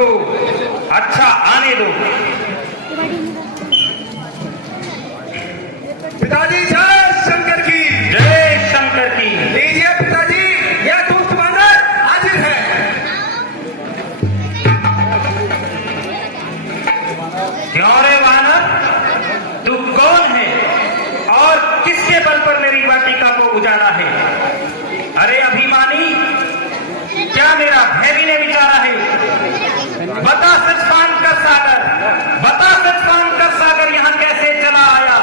को अच्छा आने दो। पिताजी जय शंकर की। जय शंकर की। लीजिए पिताजी, यह दुष्ट वानर हाजिर है। क्यों रे वानर, तू कौन है और किसके बल पर मेरी वाटिका को उजाड़ा है? अरे अभिमानी, क्या मेरा भैरी ने विचारा है? बता सचपान का सागर, बता सचपान का सागर यहाँ कैसे चला आया?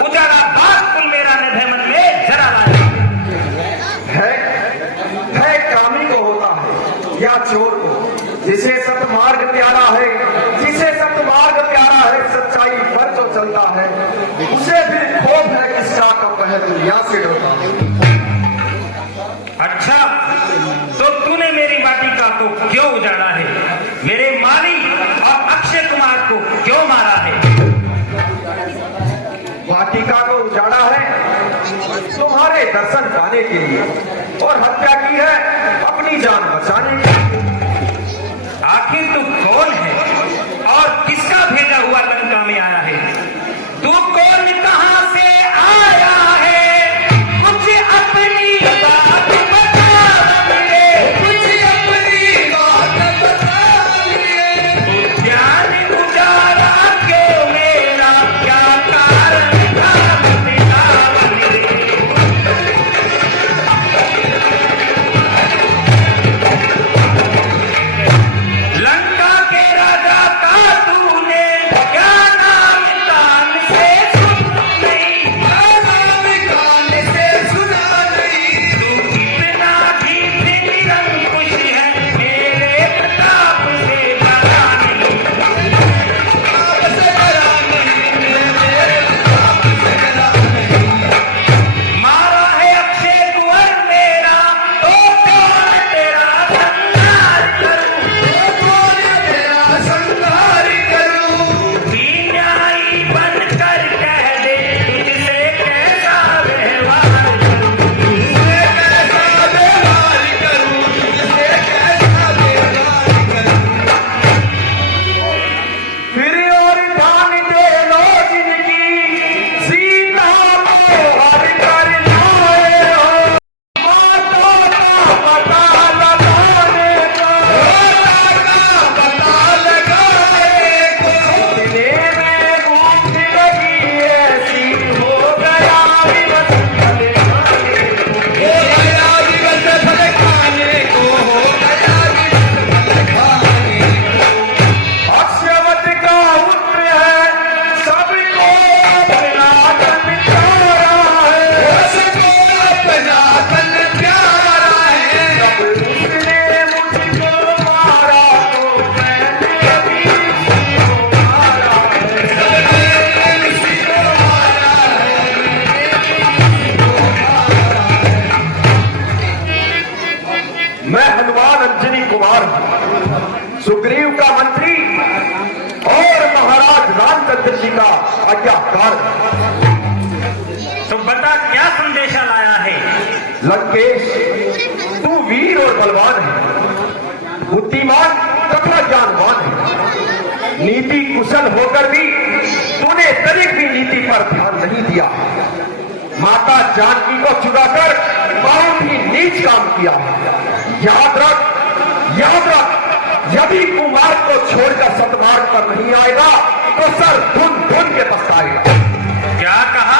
उजाड़ा बात कुल मेरा निधे मन में जरा लाया। है कामी को होता है या चोर को, जिसे सतमार्ग प्यारा है, जिसे सतमार्ग प्यारा है, सच्चाई पर तो चलता है, उसे भी खोफ है कि शाह का पहल दुनिया से डरता है। अच्छा, तो तूने मेरी वाटिका को क्यों उजाड़ा है? मेरे माली और अक्षय कुमार को क्यों मारा है? वाटिका को उजाड़ा है तुम्हारे दर्शन पाने के लिए, और हत्या की है अपनी जान बचाने के लिए। आखिर तू कौन है और किसका भेजा हुआ लंका में आया है? तू कौन, कहां से आया है? कुछ अपनी बात बता दे, कुछ अपनी बात बता दे। तू ज्ञान उजाड़ा क्यों मेरा, क्या कारण था बता दे। लंका के राजा का तूने क्या नाम कान से सुना नहीं, क्या नाम कान से सुना नहीं। तू कितना भी निरंकुश है, मेरे प्रताप से बड़ा नहीं, प्रताप से बड़ा नहीं, मेरे प्रताप से बड़ा नहीं। मारा है अक्षय कुंवर मेरा, तो कौन तेरा संहार करूं, तो कौन तेरा संहार करूं। न्यायी बनकर कह दे, तुझसे कैसा व्यवहार करूं, तुझसे कैसा व्यवहार करूं, तुझसे कैसा व्यवहार करूं। फिर और ध्यान दे लो जिनकी सीता को हर कर लाए हो, माता का पता लगाने को, माता का पता लगाने को। सीने में भूख लगी ऐसी, हो गया विवश फल खाने को, हो गया विवश फल खाने को, हो गया विवश फल खाने को। अक्षयवत का पुत्र है, सबको अपना तन प्यारा है, सबको अपना तन प्यारा है। जब उसने मुझको मारा तो मैंने भी उसको मारा है, मैंने भी उसको मारा है, मैंने भी उसको मारा है। मैं हनुमान अंजनी कुमार हूं, सुग्रीव का मंत्री और महाराज रामचंद्र जी का आज्ञाकार। तो बता, क्या संदेशा लाया है? लंकेश, तू वीर और बलवान है, बुद्धिमान तथा ज्ञानवान है। नीति कुशल होकर भी तूने तनिक भी नीति पर ध्यान नहीं दिया। माता जानकी को चुराकर बहुत ही नीच काम किया। याद रख, याद रख, यदि कुमार को छोड़कर सतमार्ग पर नहीं आएगा तो सर धुन धुन के पछताएगा। क्या कहा?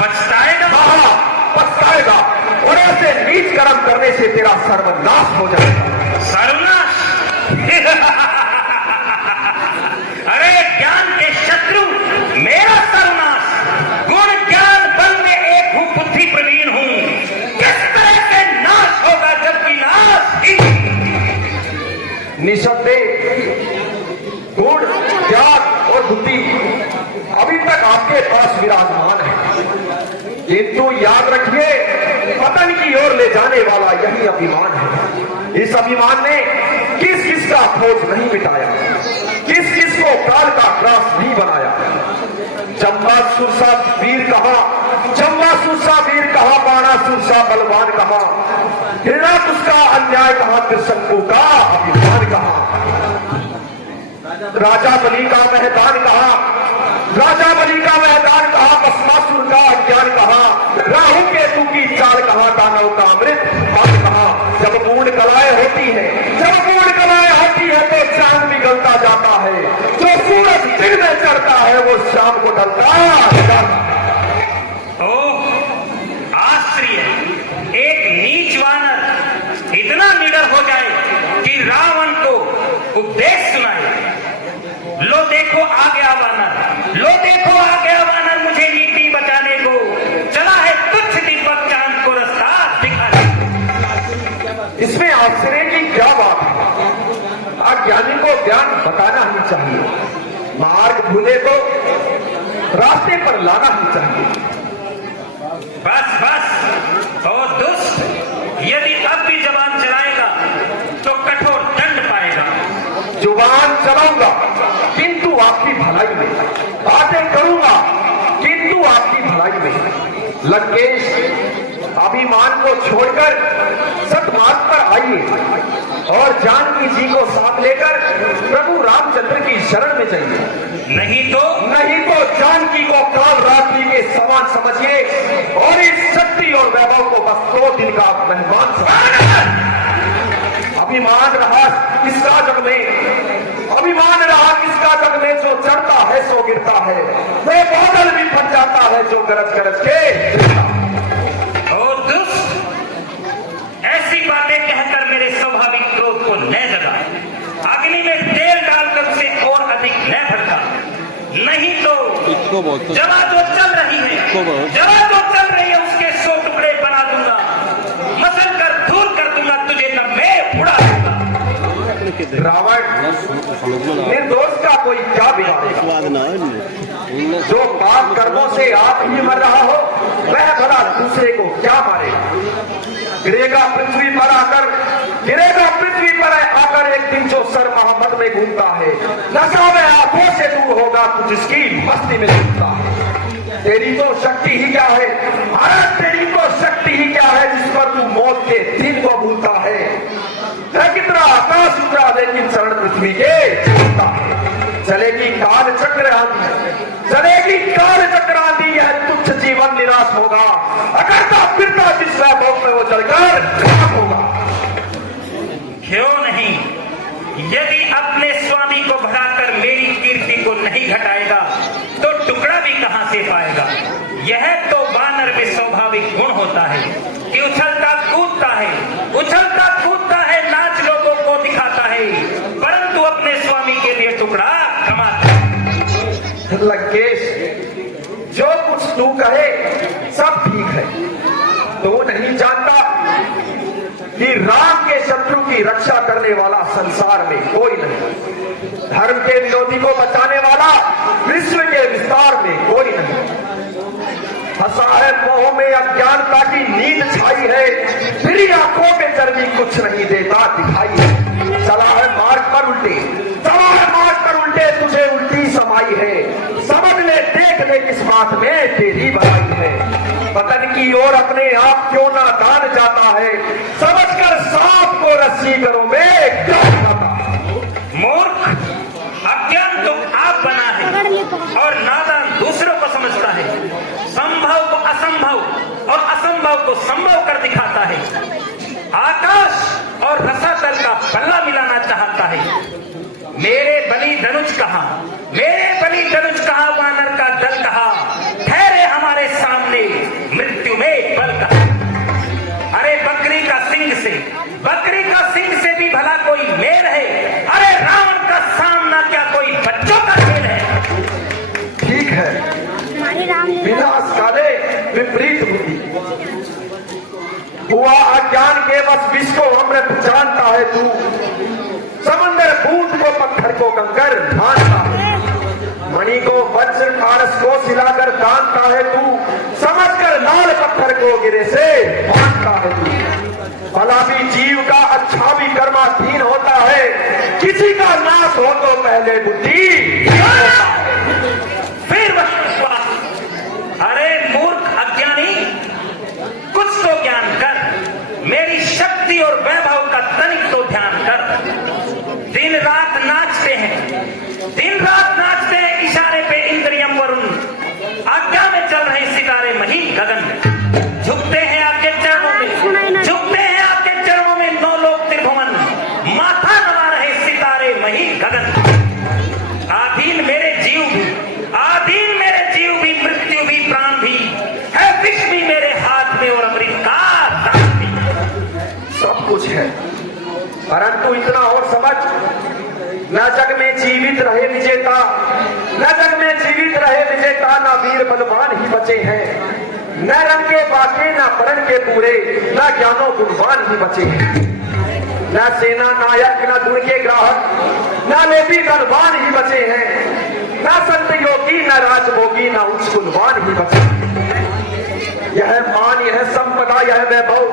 पछताएगा? हाँ, पछताएगा, और ऐसे नीच कर्म करने से तेरा सर्वनाश हो जाएगा। सर्वनाश? अरे ज्ञान के शत्रु, मेरा सर्वनाश? गुण ज्ञान बल में एक हूं, बुद्धि प्रवीण हूं, किस तरह से नाश होगा जबकि नाश ही। निसंदेह गुण, ज्ञान और बुद्धि अभी तक आपके पास विराजमान है, किंतु याद रखिए, पतन की ओर ले जाने वाला यही अभिमान है। इस अभिमान ने किस किस का खोज नहीं मिटाया, किस किस को काल का त्रास नहीं बनाया। जम्बासुर सा वीर कहा, जम्बासुर सा वीर कहा, बाणासुर सा बलवान कहा, हिरणाकुश का अन्याय कहा, त्रिशंकु का अभिमान कहा। राजा बलि का मैदान कहा, राजा बलि का मैदान कहा, भस्मासुर का अज्ञान कहा, राहु केतु की चाल कहा, दानव का अमृत पान कहा। जब मूड कलाएं होती है, जब मूड कलाएं होती है तो चांद निकलता जाता है, जो सूरज दिन में चढ़ता है वो शाम को ढलता जाता है। आश्चर्य, एक नीच वानर इतना निडर हो जाए कि रावण को उपदेश सुनाए। लो देखो आ गया वानर, लो देखो आ गया वानर, मुझे नीति बचाने को चला है तुच्छ दीपक चांद को रास्ता दिखाने। इसमें आश्चर्य की क्या बात है? अज्ञानी को ज्ञान बताना ही चाहिए, मार्ग भूले को रास्ते पर लाना ही चाहिए। बस बस, ओ दुष्ट, यदि अब भी जबान चलाएगा तो कठोर दंड पाएगा। जुबान चलाऊंगा किंतु आपकी भलाई में, बातें करूंगा किंतु आपकी भलाई में। लंकेश, अभिमान को छोड़कर सतमार्ग पर आइए और जानकी जी को साथ लेकर प्रभु रामचंद्र की शरण में जाइए। नहीं तो जानकी को काल रात्रि के समान समझिए और इस शक्ति और वैभव को बस 2 दिन का मेहमान समझिए। अभिमान रहा किसका जग में, अभिमान रहा किसका जग में, जो चढ़ता है सो गिरता है, वो बादल भी फट जाता है जो गरज गरज के। ओ दुष्ट, ऐसी बातें कहकर मेरे स्वाभाविक क्रोध को न जगा, अग्नि में तेल डालकर उसे और अधिक न भड़का। नहीं तो जवा जो चल रही है, जवा जो चल रही है उसके 100 टुकड़े बना दूंगा, मसल कर धूल कर दूंगा तुझे, न मैं उड़ा दूंगा। रावण, निर्दोष का कोई क्या बिगाड़ेगा? जो पाप कर्मों से आप ही मर रहा हो वह भला दूसरे को क्या मारेगा? गिरेगा पृथ्वी पर आकर, गिरेगा पृथ्वी पर आकर एक दिन जो सर मोहम्मद में घूमता है, नशा में आंखों से दूर होगा कुछ इसकी मस्ती में घूमता है। तेरी तो शक्ति ही क्या है, अरे तेरी तो शक्ति ही क्या है जिस पर तू मौत के दिन को भूलता है। कितना आकाश उतरा लेकिन शरण पृथ्वी के चलता है। चलेगी काल चक्र आंधी, चलेगी काल चक्र आंधी, यह तुच्छ जीवन निराश होगा, अकड़ता फिरता जिस वैभव में वो चलकर खत्म होगा। क्यों नहीं, यदि अपने स्वामी को भगाकर मेरी कीर्ति को नहीं घटाएगा तो टुकड़ा भी कहां से पाएगा। यह तो वानर में स्वाभाविक गुण होता है कि उछलता कूदता है, उछलता कूदता है, नाच लोगों को दिखाता है, परंतु अपने स्वामी के लिए टुकड़ा कमाता है। लंकेश, जो कुछ तू कहे सब ठीक है, तो नहीं जानता कि राम के शत्रु की रक्षा करने वाला संसार में कोई नहीं, धर्म के विरोधी को बचाने वाला विश्व के विस्तार में कोई नहीं। फंसा है मोह में अज्ञानता की नींद छाई है, फिर आंखों में चर्बी कुछ नहीं देता दिखाई है। चला है मार्ग पर उल्टे, चला है मार्ग पर उल्टे, तुझे उल्टी समाई है, समझ ले देख ले किस बात में तेरी भलाई है। पतन की ओर अपने आप क्यों ना दान जाता है, समझकर सांप को रस्सी करो में क्यों जाता है। मूर्ख, अज्ञान तो आप बना है और नादान दूसरों को समझता है, संभव को असंभव और असंभव को संभव कर दिखाता है, आकाश और रसातल का पल्ला मिलाना चाहता है। मेरे बलि धनुष कहां, मेरे बलि धनुष कहां, वानर का दल कहां, ठहरे हमारे सामने मृत्यु में बल कहां। अरे बकरी का सिंह से, बकरी का सिंह से भी भला कोई मेल है, अरे रावण का सामना क्या कोई बच्चों का खेल है। ठीक है, विनाश काले विपरीत बुद्धि, हुआ अज्ञान के बस विष को अमृत जानता है तू, समंदर बूंद को पत्थर को कंकर मानता है, मणि को वज्र फारस को सिलाकर दानता है तू, समझकर लाल पत्थर को गिरे से मानता है तू। भला भी जीव का अच्छा भी कर्माधीन होता है, किसी का नाश हो तो पहले बुद्धि फिर अरे मूर्ख अज्ञानी, कुछ तो ज्ञान कर, मेरी शक्ति और वैभव का तनिक तो ध्यान कर। दिन रात नाच नाचते हैं, दिन रात नाचते हैं, इशारे पे इंद्रियम वरुण, आज्ञा में चल रहे सितारे महीन गगन में, झुकते हैं आपके चरणों में, झुकते हैं आपके चरणों में नौ लोक त्रिभुवन, माथा नवा रहे सितारे महीन गगन। आधीन मेरे जीव भी, आधीन मेरे जीव भी, मृत्यु भी, प्राण भी है, विष भी मेरे हाथ में और अमृत का दान भी। सब कुछ है, परंतु इतना और समझ, न जग में जीवित रहे विजेता, न जग में जीवित रहे विजेता, न वीर बलवान ही बचे हैं, न रंग के बाके, न परण के पूरे, न ज्ञानो गुणवान ही बचे हैं, न सेना नायक, न गुण के ग्राहक, न लोभी बलवान ही बचे हैं, न संत योगी, न राजभोगी, न उच्च गुणवान ही बचे हैं। यह मान, यह संपदा, यह वैभव,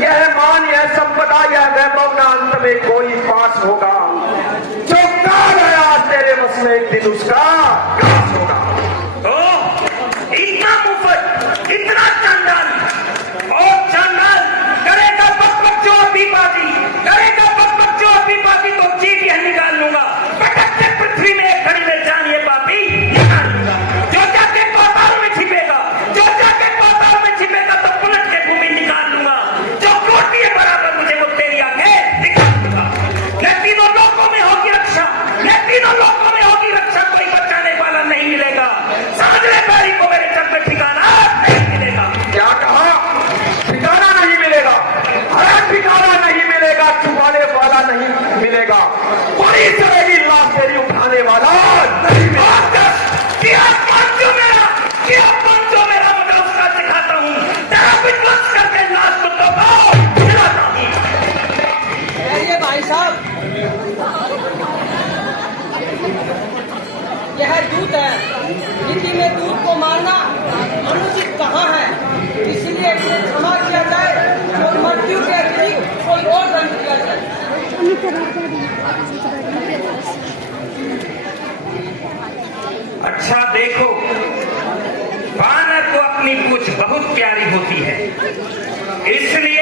यह मान, यह संपदा, यह वैभव, न अंत में कोई पास होगा, जो काल है आज तेरे बस में एक दिन उसका नाश होगा। इतना मुफ्त, इतना चंदन और चंदन करेगा बक जो अभी बाजी, करेगा बक जो अभी बाजी, तो चीज यह निकाल लूंगा, पटक के पृथ्वी में एक घड़ी में जानिए पापी निकाल लूंगा, जो जाके पाताल में छिपेगा, जो जाके पाताल में छिपेगा, तो पलट के भूमि निकाल लूंगा, जो कोटि है बराबर मुझे वो तेरी आंखें दिखा दूंगा। न तीनों लोकों में होगी रक्षा, न तीनों लोकों में होगी रक्षा, कोई बचाने वाला नहीं मिलेगा, समझ ले बैरी को मेरे चर पे ठिकाना नहीं मिलेगा। क्या कहा? ठिकाना नहीं मिलेगा, हर ठिकाना नहीं मिलेगा, छुपाने वाला नहीं मिलेगा, पूरी चलेगी लाश तेरी उठाने वाला नहीं मिलेगा। क्या पंचो मेरा, क्या पंचो मेरा, मैं उसका दिखाता हूँ, तेरा विध्वंस करके लाश को तो खिलाता हूँ। ये भाई साहब, यह दूत है, नीति में दूत को मारना अनुचित कहाँ है, इसलिए इसे क्षमा किया जाए और मृत्यु के अतिरिक्त कोई और दंड किया जाए। अच्छा देखो, वानर को अपनी पूंछ बहुत प्यारी होती है, इसलिए